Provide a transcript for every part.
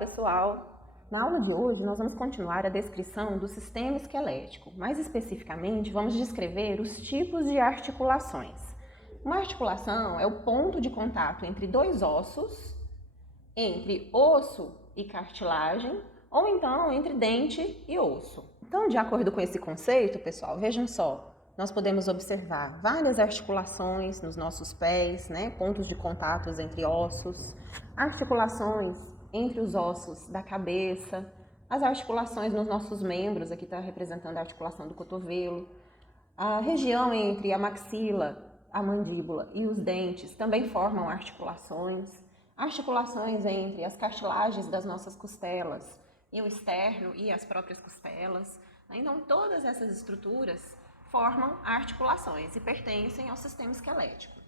pessoal! Na aula de hoje, nós vamos continuar a descrição do sistema esquelético. Mais especificamente, vamos descrever os tipos de articulações. Uma articulação é o ponto de contato entre dois ossos, entre osso e cartilagem, ou então entre dente e osso. Então, de acordo com esse conceito, pessoal, vejam só. Nós podemos observar várias articulações nos nossos pés, pontos de contatos entre ossos, articulações entre os ossos da cabeça, as articulações nos nossos membros, aqui está representando a articulação do cotovelo, a região entre a maxila, a mandíbula e os dentes também formam articulações, articulações entre as cartilagens das nossas costelas e o externo e as próprias costelas. Então, todas essas estruturas formam articulações e pertencem ao sistema esquelético.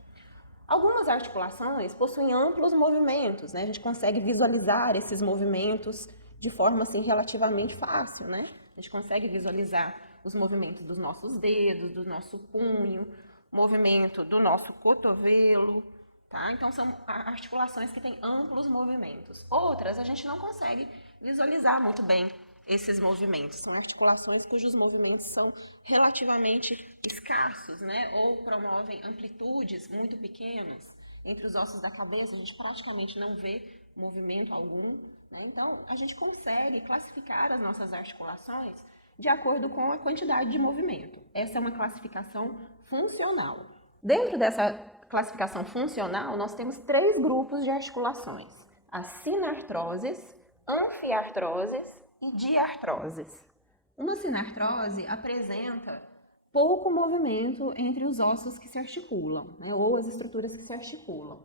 Algumas articulações possuem amplos movimentos, a gente consegue visualizar esses movimentos de forma assim, relativamente fácil, A gente consegue visualizar os movimentos dos nossos dedos, do nosso punho, movimento do nosso cotovelo, tá? Então são articulações que têm amplos movimentos. Outras a gente não consegue visualizar muito bem esses movimentos. São articulações cujos movimentos são relativamente escassos, ou promovem amplitudes muito pequenas. Entre os ossos da cabeça, a gente praticamente não vê movimento algum. Então, a gente consegue classificar as nossas articulações de acordo com a quantidade de movimento. Essa é uma classificação funcional. Dentro dessa classificação funcional, nós temos 3 grupos de articulações: as sinartroses, anfiartroses e diartroses. Uma sinartrose apresenta pouco movimento entre os ossos que se articulam, ou as estruturas que se articulam.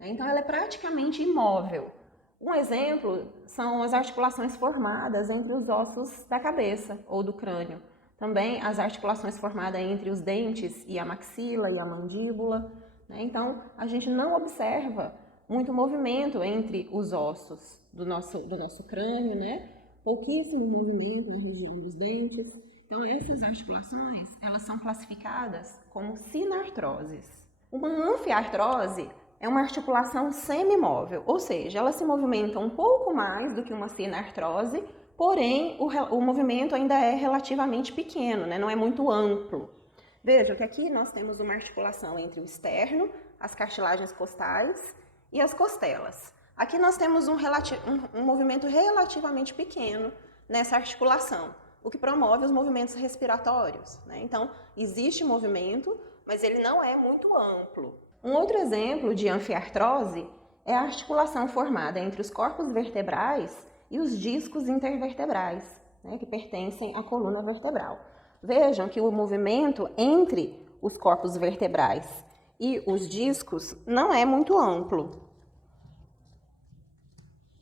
Então, ela é praticamente imóvel. Um exemplo são as articulações formadas entre os ossos da cabeça ou do crânio. Também as articulações formadas entre os dentes e a maxila e a mandíbula. Então, a gente não observa muito movimento entre os ossos do nosso crânio, Pouquíssimo movimento na região dos dentes. Então, essas articulações, elas são classificadas como sinartroses. Uma anfiartrose é uma articulação semimóvel, ou seja, ela se movimenta um pouco mais do que uma sinartrose, porém, o movimento ainda é relativamente pequeno, não é muito amplo. Veja que aqui nós temos uma articulação entre o externo, as cartilagens costais e as costelas. Aqui nós temos um movimento relativamente pequeno nessa articulação, o que promove os movimentos respiratórios. Então, existe movimento, mas ele não é muito amplo. Um outro exemplo de anfiartrose é a articulação formada entre os corpos vertebrais e os discos intervertebrais, que pertencem à coluna vertebral. Vejam que o movimento entre os corpos vertebrais e os discos não é muito amplo.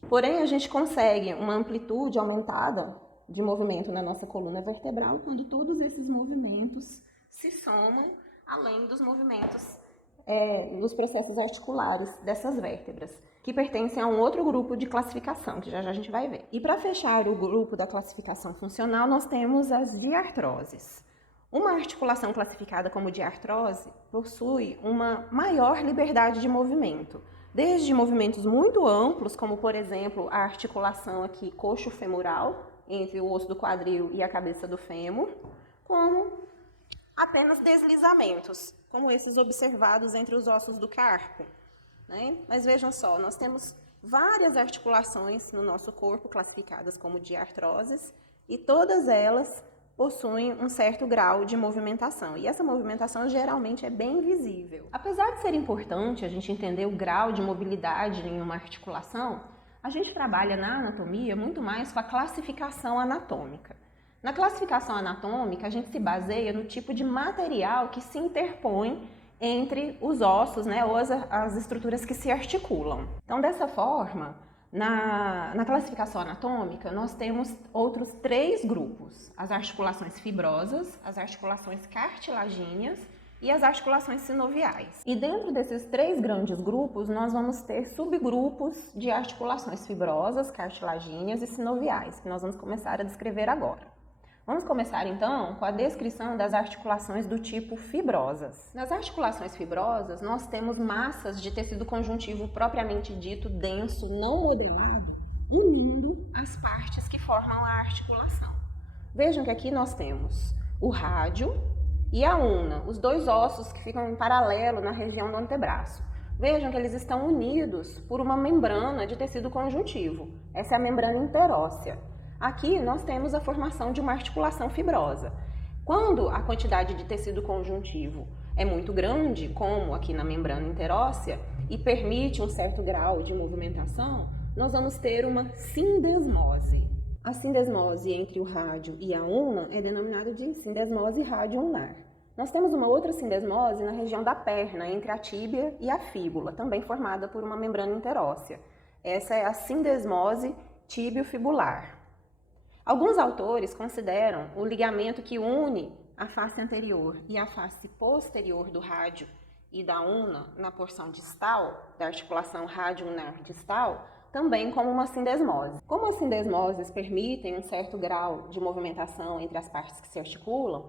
Porém, a gente consegue uma amplitude aumentada de movimento na nossa coluna vertebral quando todos esses movimentos se somam, além dos movimentos dos processos articulares dessas vértebras, que pertencem a um outro grupo de classificação, que já a gente vai ver. E para fechar o grupo da classificação funcional, nós temos as diartroses. Uma articulação classificada como diartrose possui uma maior liberdade de movimento, desde movimentos muito amplos, como por exemplo a articulação aqui coxo-femoral, entre o osso do quadril e a cabeça do fêmur, como apenas deslizamentos, como esses observados entre os ossos do carpo. Mas vejam só, nós temos várias articulações no nosso corpo classificadas como diartroses e todas elas possuem um certo grau de movimentação. E essa movimentação geralmente é bem visível. Apesar de ser importante a gente entender o grau de mobilidade em uma articulação, a gente trabalha na anatomia muito mais com a classificação anatômica. Na classificação anatômica, a gente se baseia no tipo de material que se interpõe entre os ossos, ou as estruturas que se articulam. Então, dessa forma, na classificação anatômica, nós temos outros 3 grupos: as articulações fibrosas, as articulações cartilagíneas e as articulações sinoviais. E dentro desses 3 grandes grupos, nós vamos ter subgrupos de articulações fibrosas, cartilagíneas e sinoviais, que nós vamos começar a descrever agora. Vamos começar então com a descrição das articulações do tipo fibrosas. Nas articulações fibrosas, nós temos massas de tecido conjuntivo propriamente dito denso, não modelado, unindo as partes que formam a articulação. Vejam que aqui nós temos o rádio e a una, os dois ossos que ficam em paralelo na região do antebraço. Vejam que eles estão unidos por uma membrana de tecido conjuntivo. Essa é a membrana interóssea. Aqui nós temos a formação de uma articulação fibrosa. Quando a quantidade de tecido conjuntivo é muito grande, como aqui na membrana interóssea, e permite um certo grau de movimentação, nós vamos ter uma sindesmose. A sindesmose entre o rádio e a una é denominada de sindesmose radioulnar. Nós temos uma outra sindesmose na região da perna, entre a tíbia e a fíbula, também formada por uma membrana interóssea. Essa é a sindesmose tíbio-fibular. Alguns autores consideram o ligamento que une a face anterior e a face posterior do rádio e da una na porção distal, da articulação rádio-ulnar distal, também como uma sindesmose. Como as sindesmoses permitem um certo grau de movimentação entre as partes que se articulam,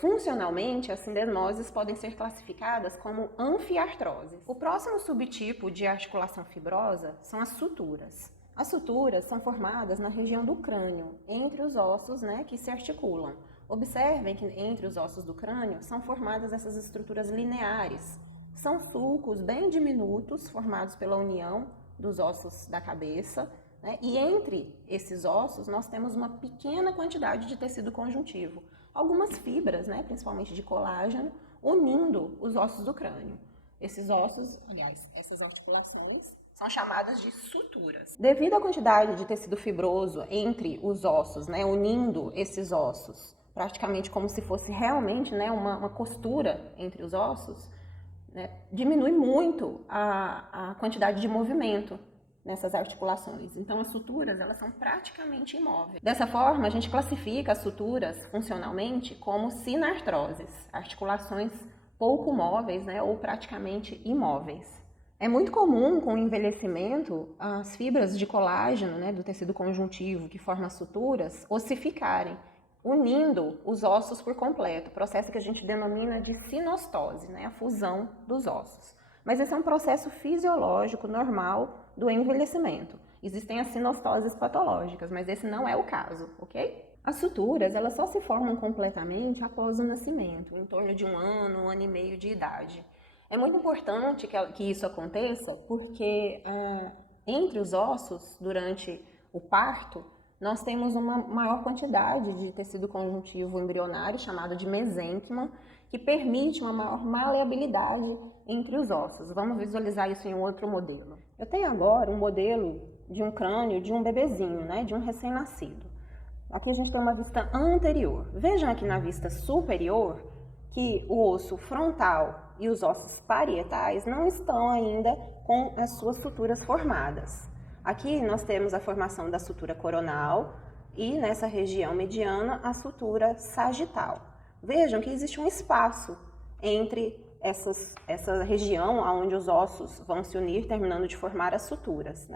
funcionalmente as sindesmoses podem ser classificadas como anfiartroses. O próximo subtipo de articulação fibrosa são as suturas. As suturas são formadas na região do crânio, entre os ossos, que se articulam. Observem que entre os ossos do crânio são formadas essas estruturas lineares. São sulcos bem diminutos, formados pela união dos ossos da cabeça, e entre esses ossos nós temos uma pequena quantidade de tecido conjuntivo. Algumas fibras, principalmente de colágeno, unindo os ossos do crânio. Esses ossos, aliás, essas articulações, são chamadas de suturas. Devido à quantidade de tecido fibroso entre os ossos, unindo esses ossos, praticamente como se fosse realmente uma costura entre os ossos, diminui muito a quantidade de movimento nessas articulações. Então, as suturas, elas são praticamente imóveis. Dessa forma, a gente classifica as suturas, funcionalmente, como sinartroses, articulações pouco móveis, ou praticamente imóveis. É muito comum, com o envelhecimento, as fibras de colágeno, do tecido conjuntivo que forma as suturas, ossificarem, unindo os ossos por completo, processo que a gente denomina de sinostose, a fusão dos ossos. Mas esse é um processo fisiológico normal do envelhecimento. Existem as sinostoses patológicas, mas esse não é o caso, ok? As suturas, elas só se formam completamente após o nascimento, em torno de 1 ano, 1 ano e meio de idade. É muito importante que isso aconteça porque entre os ossos, durante o parto, nós temos uma maior quantidade de tecido conjuntivo embrionário, chamado de mesênquima, que permite uma maior maleabilidade entre os ossos. Vamos visualizar isso em um outro modelo. Eu tenho agora um modelo de um crânio de um bebezinho, de um recém-nascido. Aqui a gente tem uma vista anterior. Vejam aqui na vista superior que o osso frontal e os ossos parietais não estão ainda com as suas suturas formadas. Aqui nós temos a formação da sutura coronal e nessa região mediana a sutura sagital. Vejam que existe um espaço entre essa região onde os ossos vão se unir, terminando de formar as suturas.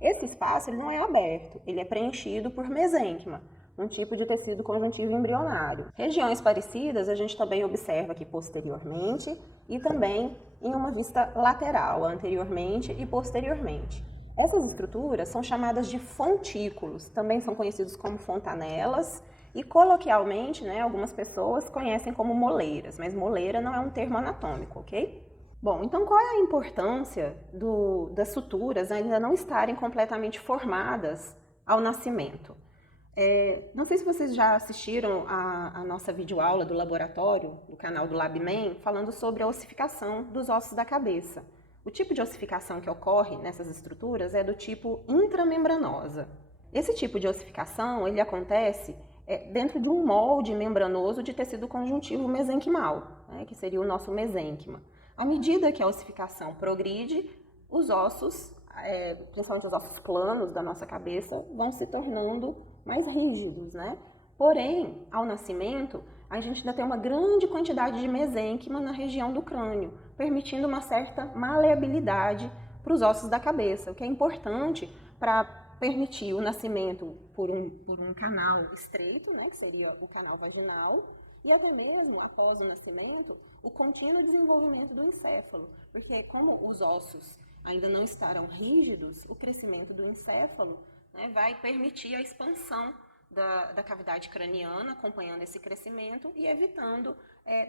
Esse espaço ele não é aberto, ele é preenchido por mesênquima, um tipo de tecido conjuntivo embrionário. Regiões parecidas a gente também observa aqui posteriormente e também em uma vista lateral, anteriormente e posteriormente. Essas estruturas são chamadas de fontículos, também são conhecidos como fontanelas e coloquialmente, algumas pessoas conhecem como moleiras, mas moleira não é um termo anatômico, ok? Bom, então qual é a importância das suturas ainda não estarem completamente formadas ao nascimento? Não sei se vocês já assistiram a nossa videoaula do laboratório, do canal do LabMan, falando sobre a ossificação dos ossos da cabeça. O tipo de ossificação que ocorre nessas estruturas é do tipo intramembranosa. Esse tipo de ossificação, ele acontece dentro de um molde membranoso de tecido conjuntivo mesenquimal, que seria o nosso mesênquima. À medida que a ossificação progride, os ossos, principalmente os ossos planos da nossa cabeça, vão se tornando mais rígidos, Porém, ao nascimento, a gente ainda tem uma grande quantidade de mesênquima na região do crânio, permitindo uma certa maleabilidade para os ossos da cabeça, o que é importante para permitir o nascimento por um canal estreito, que seria o canal vaginal, e até mesmo, após o nascimento, o contínuo desenvolvimento do encéfalo, porque como os ossos ainda não estarão rígidos, o crescimento do encéfalo, né, vai permitir a expansão da cavidade craniana, acompanhando esse crescimento e evitando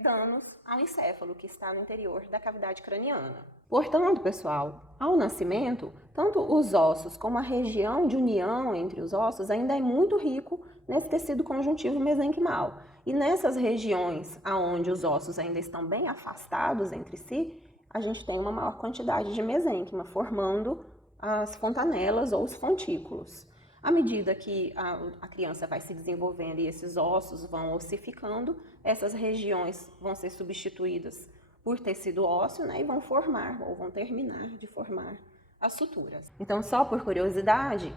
danos ao encéfalo, que está no interior da cavidade craniana. Portanto, pessoal, ao nascimento, tanto os ossos como a região de união entre os ossos ainda é muito rico nesse tecido conjuntivo mesenquimal. E nessas regiões onde os ossos ainda estão bem afastados entre si, a gente tem uma maior quantidade de mesênquima, formando as fontanelas ou os fontículos. À medida que a criança vai se desenvolvendo e esses ossos vão ossificando, essas regiões vão ser substituídas por tecido ósseo, né, e vão formar ou vão terminar de formar as suturas. Então, só por curiosidade,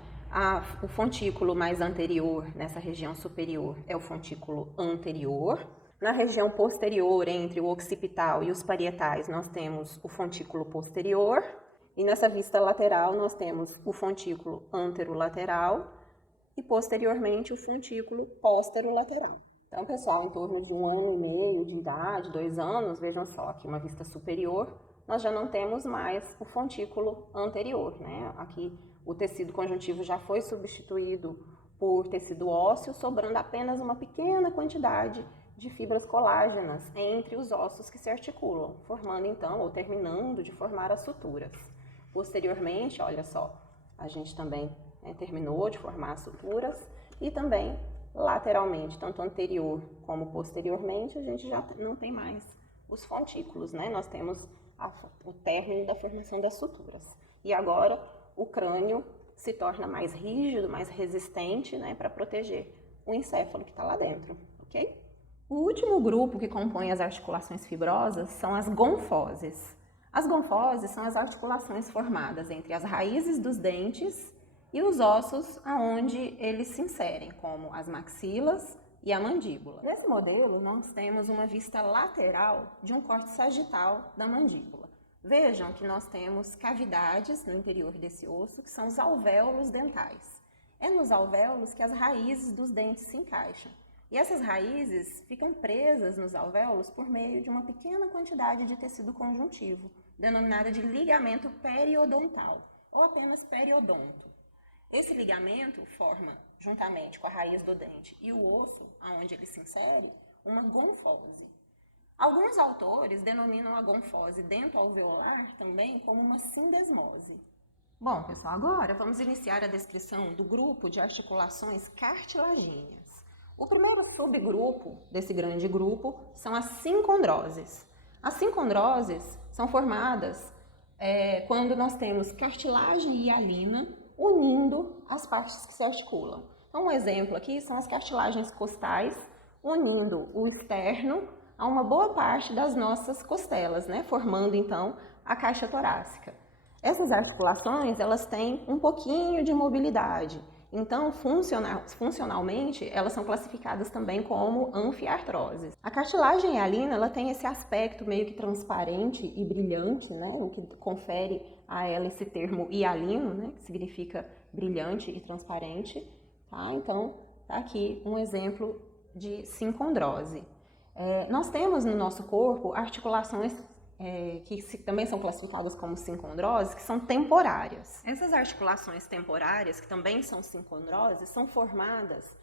o fontículo mais anterior nessa região superior é o fontículo anterior. Na região posterior, entre o occipital e os parietais, nós temos o fontículo posterior. E nessa vista lateral, nós temos o fontículo anterolateral e, posteriormente, o fontículo posterolateral. Então, pessoal, em torno de 1 ano e meio de idade, 2 anos, vejam só, aqui uma vista superior, nós já não temos mais o fontículo anterior, né? Aqui o tecido conjuntivo já foi substituído por tecido ósseo, sobrando apenas uma pequena quantidade de fibras colágenas entre os ossos que se articulam, formando então, ou terminando de formar as suturas. Posteriormente, olha só, a gente também terminou de formar as suturas e também lateralmente, tanto anterior como posteriormente, a gente já não tem mais os fontículos, né? Nós temos o término da formação das suturas. E agora o crânio se torna mais rígido, mais resistente, né, para proteger o encéfalo que está lá dentro, ok? O último grupo que compõe as articulações fibrosas são as gonfoses. As gonfoses são as articulações formadas entre as raízes dos dentes e os ossos aonde eles se inserem, como as maxilas e a mandíbula. Nesse modelo, nós temos uma vista lateral de um corte sagital da mandíbula. Vejam que nós temos cavidades no interior desse osso, que são os alvéolos dentais. É nos alvéolos que as raízes dos dentes se encaixam. E essas raízes ficam presas nos alvéolos por meio de uma pequena quantidade de tecido conjuntivo, denominada de ligamento periodontal, ou apenas periodonto. Esse ligamento forma, juntamente com a raiz do dente e o osso, aonde ele se insere, uma gonfose. Alguns autores denominam a gonfose dentoalveolar também como uma sindesmose. Bom, pessoal, agora vamos iniciar a descrição do grupo de articulações cartilagíneas. O primeiro subgrupo desse grande grupo são as sincondroses. As sincondroses são formadas quando nós temos cartilagem hialina unindo as partes que se articulam. Então, um exemplo aqui são as cartilagens costais unindo o externo a uma boa parte das nossas costelas, né? Formando então a caixa torácica. Essas articulações, elas têm um pouquinho de mobilidade. Então, funcionalmente, elas são classificadas também como anfiartroses. A cartilagem hialina, ela tem esse aspecto meio que transparente e brilhante, né, o que confere a ela esse termo hialino, né, que significa brilhante e transparente. Tá? Então, tá aqui um exemplo de sincondrose. Nós temos no nosso corpo articulações que também são classificadas como sincondroses, que são temporárias. Essas articulações temporárias, que também são sincondroses, são formadas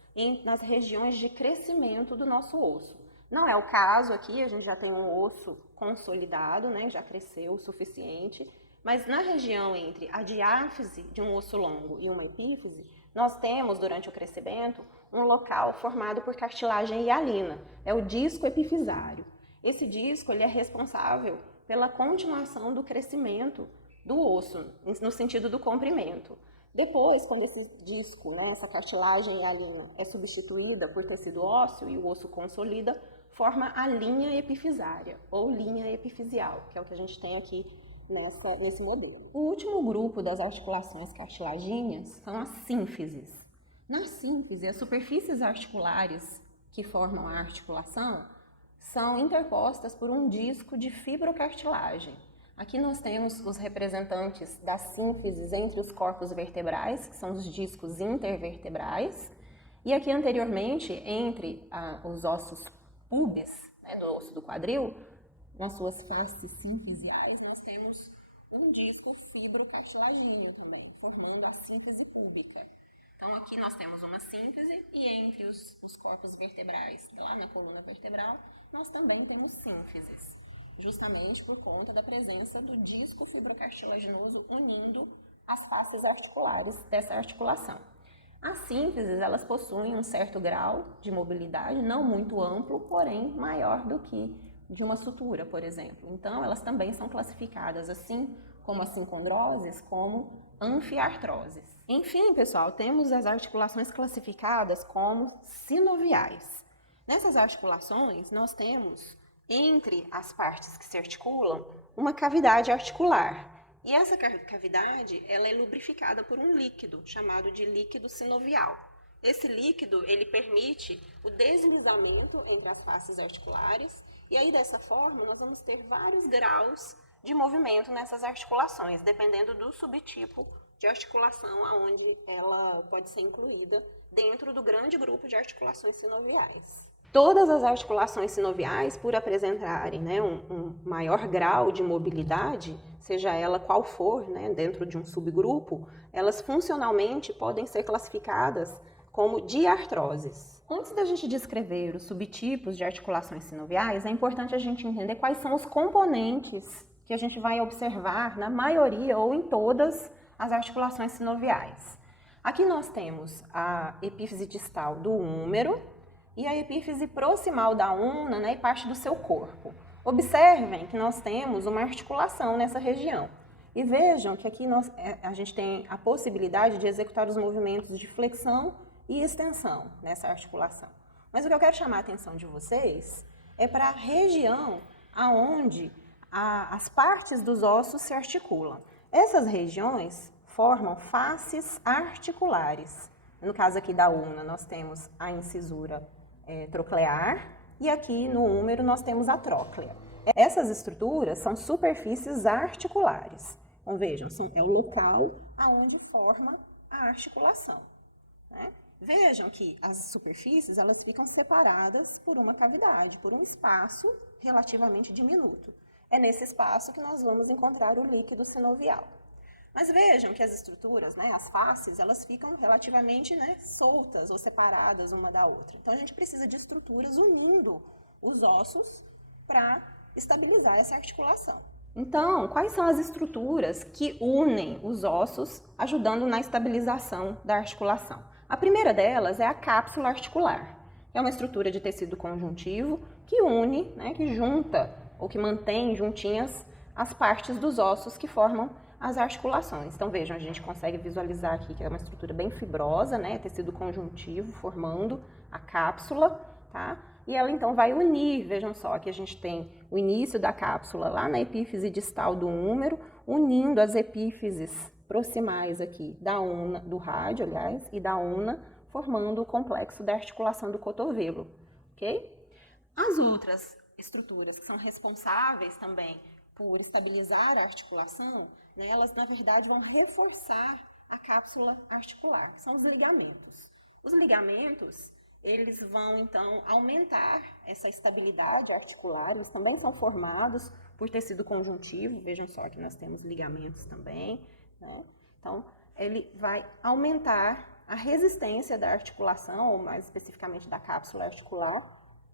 nas regiões de crescimento do nosso osso. Não é o caso aqui, a gente já tem um osso consolidado, né, já cresceu o suficiente, mas na região entre a diáfise de um osso longo e uma epífise, nós temos, durante o crescimento, um local formado por cartilagem hialina, é o disco epifisário. Esse disco ele é responsável pela continuação do crescimento do osso, no sentido do comprimento. Depois, quando esse disco, né, essa cartilagem hialina, é substituída por tecido ósseo e o osso consolida, forma a linha epifisária, ou linha epifisial, que é o que a gente tem aqui nesse modelo. O último grupo das articulações cartilagíneas são as sínfises. Na sínfise, as superfícies articulares que formam a articulação são interpostas por um disco de fibrocartilagem. Aqui nós temos os representantes das sínfises entre os corpos vertebrais, que são os discos intervertebrais, e aqui anteriormente, entre os ossos pubis, né, do osso do quadril, nas suas faces sínfisiais, nós temos um disco fibrocartilaginoso também, formando a síntese púbica. Então, aqui nós temos uma síntese e entre os corpos vertebrais, lá na coluna vertebral, nós também temos sínteses, justamente por conta da presença do disco fibrocartilaginoso unindo as faces articulares dessa articulação. As sínteses, elas possuem um certo grau de mobilidade, não muito amplo, porém maior do que de uma sutura, por exemplo. Então, elas também são classificadas assim como as sincondroses, como anfiartroses. Enfim, pessoal, temos as articulações classificadas como sinoviais. Nessas articulações, nós temos, entre as partes que se articulam, uma cavidade articular. E essa cavidade, ela é lubrificada por um líquido, chamado de líquido sinovial. Esse líquido, ele permite o deslizamento entre as faces articulares, e aí dessa forma nós vamos ter vários graus de movimento nessas articulações, dependendo do subtipo de articulação aonde ela pode ser incluída dentro do grande grupo de articulações sinoviais. Todas as articulações sinoviais, por apresentarem um maior grau de mobilidade, seja ela qual for, dentro de um subgrupo, elas funcionalmente podem ser classificadas como diartroses. Antes da gente descrever os subtipos de articulações sinoviais, é importante a gente entender quais são os componentes que a gente vai observar na maioria ou em todas as articulações sinoviais. Aqui nós temos a epífise distal do húmero e a epífise proximal da úna, e parte do seu corpo. Observem que nós temos uma articulação nessa região. E vejam que aqui a gente tem a possibilidade de executar os movimentos de flexão e extensão nessa articulação. Mas o que eu quero chamar a atenção de vocês é para a região aonde as partes dos ossos se articulam. Essas regiões formam faces articulares. No caso aqui da úna, nós temos a incisura troclear e aqui no húmero nós temos a tróclea. Essas estruturas são superfícies articulares. Então vejam, é o local aonde forma a articulação. Vejam que as superfícies elas ficam separadas por uma cavidade, por um espaço relativamente diminuto. É nesse espaço que nós vamos encontrar o líquido sinovial. Mas vejam que as estruturas, as faces, elas ficam relativamente soltas ou separadas uma da outra. Então a gente precisa de estruturas unindo os ossos para estabilizar essa articulação. Então, quais são as estruturas que unem os ossos, ajudando na estabilização da articulação? A primeira delas é a cápsula articular. É uma estrutura de tecido conjuntivo que une, que junta ou que mantém juntinhas as partes dos ossos que formam as articulações. Então vejam, a gente consegue visualizar aqui que é uma estrutura bem fibrosa, tecido conjuntivo formando a cápsula, tá? E ela então vai unir, vejam só, aqui a gente tem o início da cápsula lá na epífise distal do húmero, unindo as epífises proximais aqui da úna, do rádio, aliás, e da úna, formando o complexo da articulação do cotovelo, ok? As outras estruturas que são responsáveis também por estabilizar a articulação, elas na verdade vão reforçar a cápsula articular, que são os ligamentos. Os ligamentos, eles vão então aumentar essa estabilidade articular, eles também são formados por tecido conjuntivo, vejam só que nós temos ligamentos também, Então, ele vai aumentar a resistência da articulação, ou mais especificamente da cápsula articular,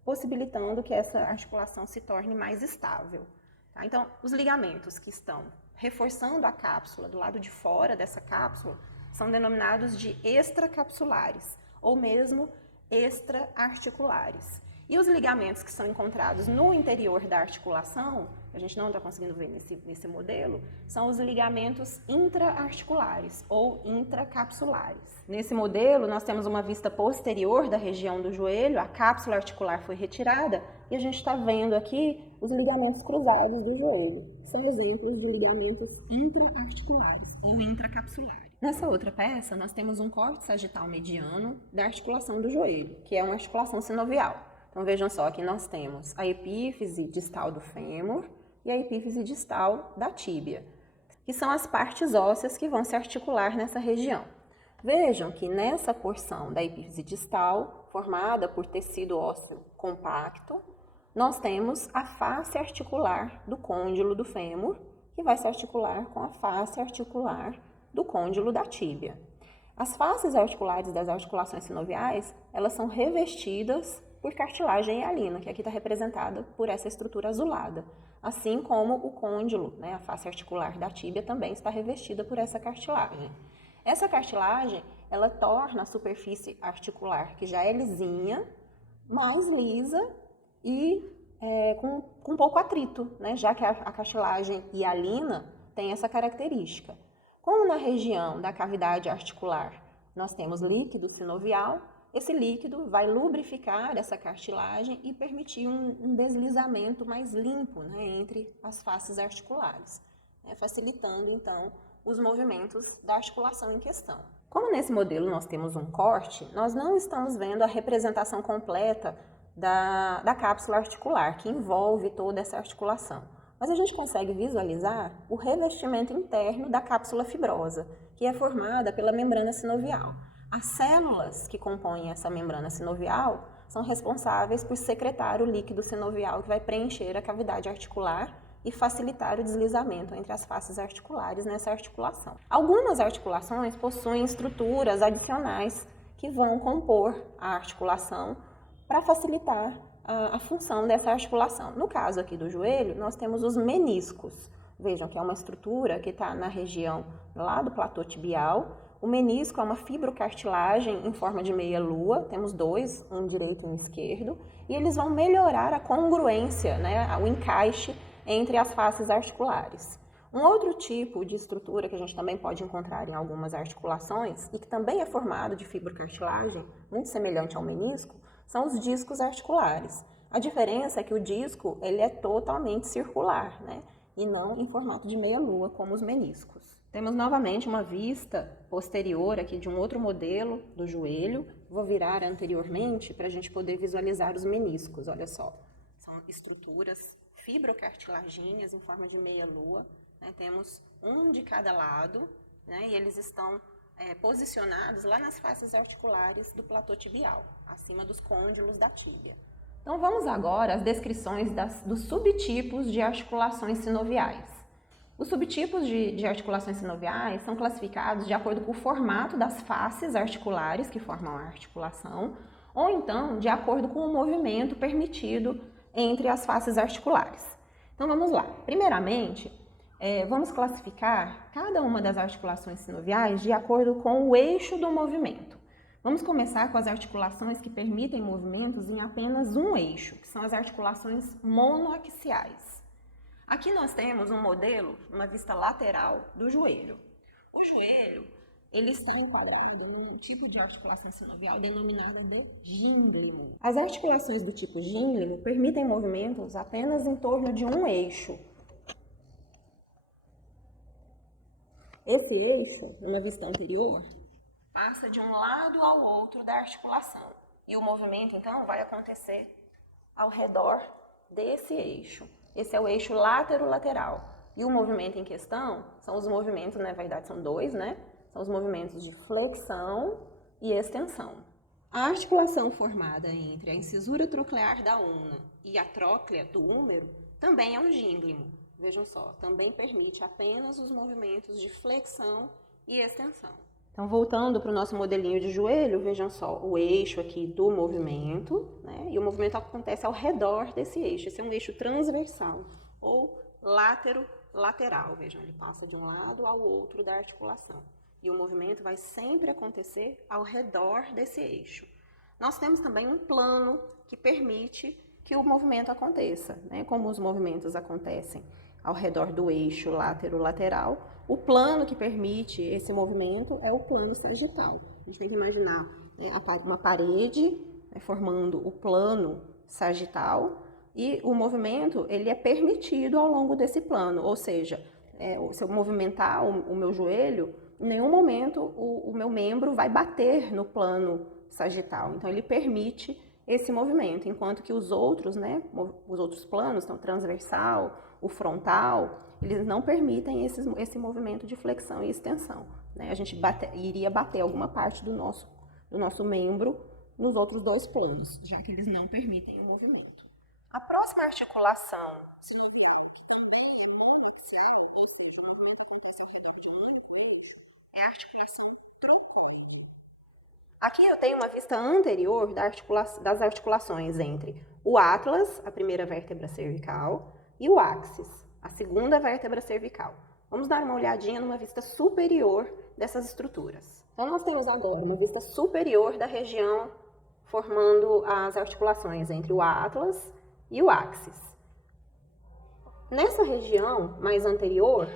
possibilitando que essa articulação se torne mais estável. Tá? Então, os ligamentos que estão reforçando a cápsula do lado de fora dessa cápsula são denominados de extracapsulares, ou mesmo extra-articulares. E os ligamentos que são encontrados no interior da articulação, a gente não está conseguindo ver nesse modelo, são os ligamentos intra-articulares ou intracapsulares. Nesse modelo, nós temos uma vista posterior da região do joelho, a cápsula articular foi retirada e a gente está vendo aqui os ligamentos cruzados do joelho. São exemplos de ligamentos intra-articulares ou intracapsulares. Nessa outra peça, nós temos um corte sagital mediano da articulação do joelho, que é uma articulação sinovial. Então vejam só, aqui nós temos a epífise distal do fêmur e a epífise distal da tíbia, que são as partes ósseas que vão se articular nessa região. Vejam que nessa porção da epífise distal, formada por tecido ósseo compacto, nós temos a face articular do côndilo do fêmur, que vai se articular com a face articular do côndilo da tíbia. As faces articulares das articulações sinoviais, elas são revestidas por cartilagem hialina, que aqui está representada por essa estrutura azulada, assim como o côndilo, né, a face articular da tíbia também está revestida por essa cartilagem. Essa cartilagem, ela torna a superfície articular, que já é lisinha, mais lisa e com pouco atrito, né, já que a cartilagem hialina tem essa característica. Como na região da cavidade articular nós temos líquido sinovial, esse líquido vai lubrificar essa cartilagem e permitir um deslizamento mais limpo, né, entre as faces articulares, né, facilitando então os movimentos da articulação em questão. Como nesse modelo nós temos um corte, nós não estamos vendo a representação completa da cápsula articular, que envolve toda essa articulação. Mas a gente consegue visualizar o revestimento interno da cápsula fibrosa, que é formada pela membrana sinovial. As células que compõem essa membrana sinovial são responsáveis por secretar o líquido sinovial que vai preencher a cavidade articular e facilitar o deslizamento entre as faces articulares nessa articulação. Algumas articulações possuem estruturas adicionais que vão compor a articulação para facilitar a função dessa articulação. No caso aqui do joelho, nós temos os meniscos. Vejam que é uma estrutura que está na região lá do platô tibial. O menisco é uma fibrocartilagem em forma de meia-lua, temos dois, um direito e um esquerdo, e eles vão melhorar a congruência, né, o encaixe entre as faces articulares. Um outro tipo de estrutura que a gente também pode encontrar em algumas articulações, e que também é formado de fibrocartilagem, muito semelhante ao menisco, são os discos articulares. A diferença é que o disco ele é totalmente circular, né, e não em formato de meia-lua, como os meniscos. Temos novamente uma vista posterior aqui de um outro modelo do joelho. Vou virar anteriormente para a gente poder visualizar os meniscos. Olha só, são estruturas fibrocartilaginhas em forma de meia-lua, né? Temos um de cada lado, né? E eles estão posicionados lá nas faces articulares do platô tibial, acima dos côndilos da tíbia. Então vamos agora às descrições dos subtipos de articulações sinoviais. Os subtipos de articulações sinoviais são classificados de acordo com o formato das faces articulares que formam a articulação, ou então de acordo com o movimento permitido entre as faces articulares. Então vamos lá. Primeiramente, vamos classificar cada uma das articulações sinoviais de acordo com o eixo do movimento. Vamos começar com as articulações que permitem movimentos em apenas um eixo, que são as articulações monoaxiais. Aqui nós temos um modelo, uma vista lateral do joelho. O joelho, ele está enquadrado num tipo de articulação sinovial denominada de gínglimo. As articulações do tipo gínglimo permitem movimentos apenas em torno de um eixo. Esse eixo, numa vista anterior, passa de um lado ao outro da articulação. E o movimento, então, vai acontecer ao redor desse eixo. Esse é o eixo látero-lateral. E o movimento em questão são os movimentos, na verdade são dois, né? São os movimentos de flexão e extensão. A articulação formada entre a incisura troclear da ulna e a tróclea do húmero também é um gínglimo. Vejam só, também permite apenas os movimentos de flexão e extensão. Então, voltando para o nosso modelinho de joelho, vejam só o eixo aqui do movimento, né? E o movimento acontece ao redor desse eixo. Esse é um eixo transversal ou látero-lateral. Vejam, ele passa de um lado ao outro da articulação. E o movimento vai sempre acontecer ao redor desse eixo. Nós temos também um plano que permite que o movimento aconteça, né? Como os movimentos acontecem ao redor do eixo látero-lateral, o plano que permite esse movimento é o plano sagital. A gente tem que imaginar, né, uma parede, né, formando o plano sagital, e o movimento ele é permitido ao longo desse plano, ou seja, se eu movimentar o meu joelho, em nenhum momento o meu membro vai bater no plano sagital. Então ele permite esse movimento, enquanto que os outros, né, os outros planos, então transversal, o frontal, eles não permitem esse movimento de flexão e extensão, né? A gente iria bater alguma parte do nosso membro nos outros dois planos, já que eles não permitem o movimento. A próxima articulação sinovial, que também é monoaxial, esse movimento que acontece ao redor de ângulos, é a articulação trocoide. Aqui eu tenho uma vista anterior das articulações entre o atlas, a primeira vértebra cervical, e o áxis, a segunda vértebra cervical. Vamos dar uma olhadinha numa vista superior dessas estruturas. Então, nós temos agora uma vista superior da região formando as articulações entre o atlas e o áxis. Nessa região mais anterior,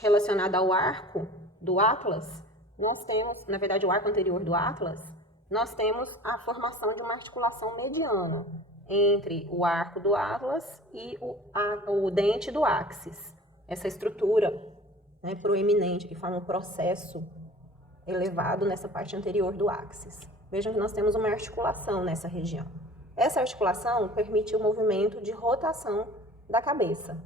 relacionada ao arco do atlas, nós temos, na verdade, o arco anterior do atlas, nós temos a formação de uma articulação mediana entre o arco do atlas e o dente do áxis. Essa estrutura, né, proeminente, que forma um processo elevado nessa parte anterior do áxis. Vejam que nós temos uma articulação nessa região. Essa articulação permite o movimento de rotação da cabeça,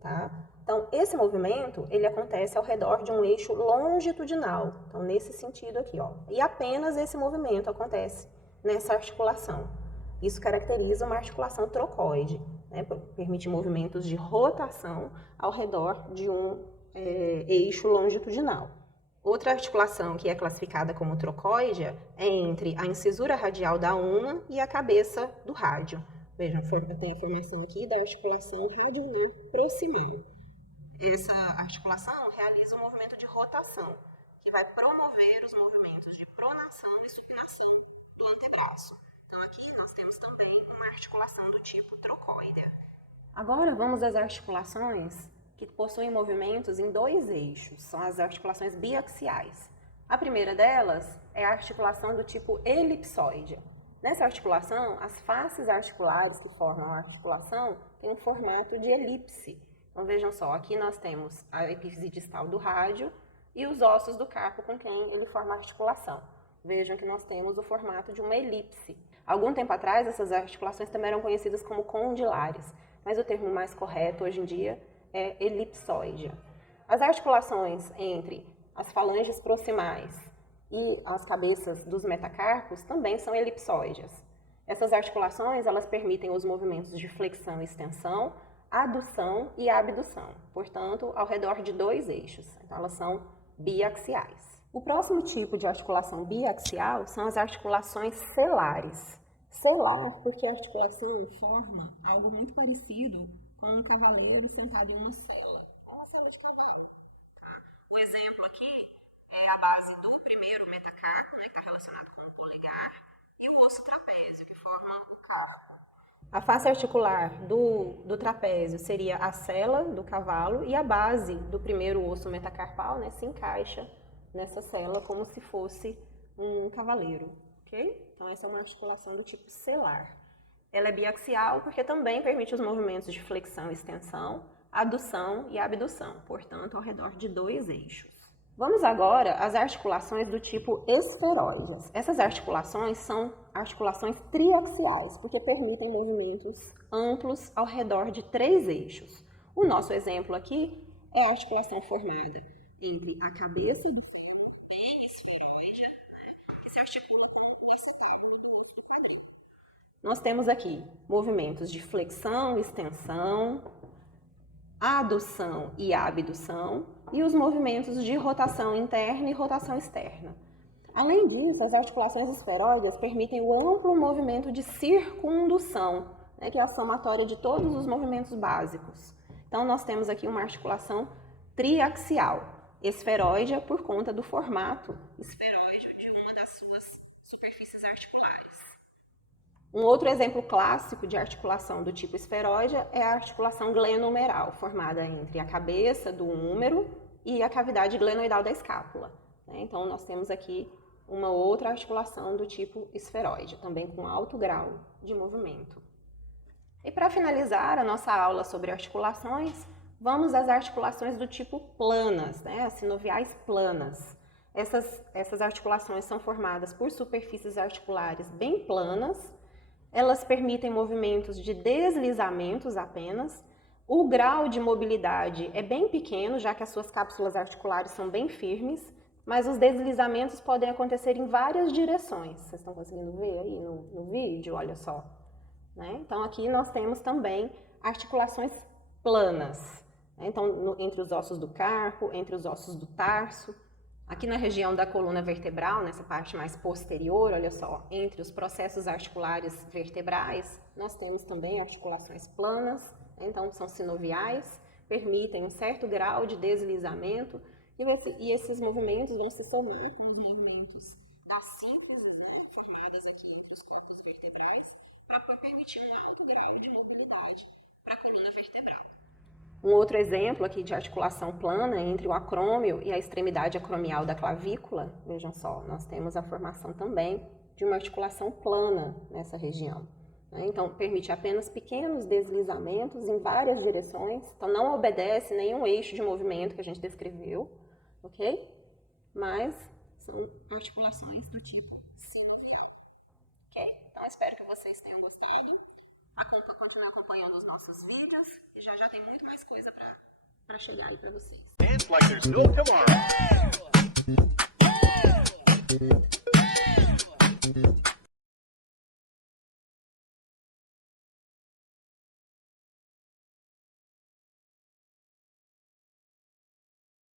tá? Então, esse movimento, ele acontece ao redor de um eixo longitudinal. Então, nesse sentido aqui, ó. E apenas esse movimento acontece nessa articulação. Isso caracteriza uma articulação trocoide, né? Permite movimentos de rotação ao redor de um eixo longitudinal. Outra articulação que é classificada como trocoide é entre a incisura radial da ulna e a cabeça do rádio. Vejam, tem a formação aqui da articulação radiolar proximal. Essa articulação realiza um movimento de rotação, que vai promover os movimentos de pronação e supinação do antebraço. Então, aqui nós temos também uma articulação do tipo trocoide. Agora, vamos às articulações que possuem movimentos em dois eixos, são as articulações biaxiais. A primeira delas é a articulação do tipo elipsoide. Nessa articulação, as faces articulares que formam a articulação têm um formato de elipse. Então, vejam só, aqui nós temos a epífise distal do rádio e os ossos do carpo com quem ele forma a articulação. Vejam que nós temos o formato de uma elipse. Algum tempo atrás, essas articulações também eram conhecidas como condilares, mas o termo mais correto hoje em dia é elipsoide. As articulações entre as falanges proximais e as cabeças dos metacarpos também são elipsoides. Essas articulações, elas permitem os movimentos de flexão e extensão, adução e abdução, portanto, ao redor de dois eixos. Então, elas são biaxiais. O próximo tipo de articulação biaxial são as articulações selares. Selar porque a articulação forma algo muito parecido com um cavaleiro sentado em uma sela de cavalo. Tá? O exemplo aqui é a base do primeiro metacarpo, né, que está relacionado com o polegar, e o osso trapézio, que forma o carpo. A face articular do trapézio seria a sela do cavalo e a base do primeiro osso metacarpal, né, se encaixa nessa sela como se fosse um cavaleiro, ok? Então essa é uma articulação do tipo selar. Ela é biaxial porque também permite os movimentos de flexão e extensão, adução e abdução, portanto ao redor de dois eixos. Vamos agora às articulações do tipo esferoides. Essas articulações são articulações triaxiais, porque permitem movimentos amplos ao redor de três eixos. O nosso exemplo aqui é a articulação formada entre a cabeça do fêmur, bem esferoide, né, que se articula com o acetábulo do osso do quadril. Nós temos aqui movimentos de flexão, extensão, adução e abdução, e os movimentos de rotação interna e rotação externa. Além disso, as articulações esferoides permitem o amplo movimento de circundução, né, que é a somatória de todos os movimentos básicos. Então, nós temos aqui uma articulação triaxial, esferoide por conta do formato esferoide de uma das suas superfícies articulares. Um outro exemplo clássico de articulação do tipo esferoide é a articulação glenohumeral, formada entre a cabeça do húmero e a cavidade glenoidal da escápula. Então, nós temos aqui uma outra articulação do tipo esferoide, também com alto grau de movimento. E para finalizar a nossa aula sobre articulações, vamos às articulações do tipo planas, né? As sinoviais planas. Essas articulações são formadas por superfícies articulares bem planas. Elas permitem movimentos de deslizamentos apenas. O grau de mobilidade é bem pequeno, já que as suas cápsulas articulares são bem firmes, mas os deslizamentos podem acontecer em várias direções. Vocês estão conseguindo ver aí no vídeo? Olha só. Né? Então, aqui nós temos também articulações planas. Então, entre os ossos do carpo, entre os ossos do tarso, aqui na região da coluna vertebral, nessa parte mais posterior, olha só, entre os processos articulares vertebrais, nós temos também articulações planas, então são sinoviais, permitem um certo grau de deslizamento, e esses movimentos vão se somar com os movimentos das síntese formadas aqui entre os corpos vertebrais, para permitir um alto grau de mobilidade para a coluna vertebral. Um outro exemplo aqui de articulação plana entre o acrômio e a extremidade acromial da clavícula, vejam só, nós temos a formação também de uma articulação plana nessa região. Então, permite apenas pequenos deslizamentos em várias direções, então não obedece nenhum eixo de movimento que a gente descreveu, ok? Mas são articulações do tipo sinovial, ok? Então, espero que vocês tenham gostado. Continue acompanhando os nossos vídeos e já tem muito mais coisa para chegar aí para vocês.